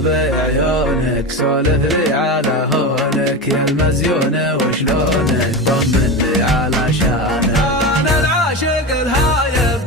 بعيونك، سولف لي على هونك يا المزيون وشلونك، طمني على شانك. انا العاشق الهايب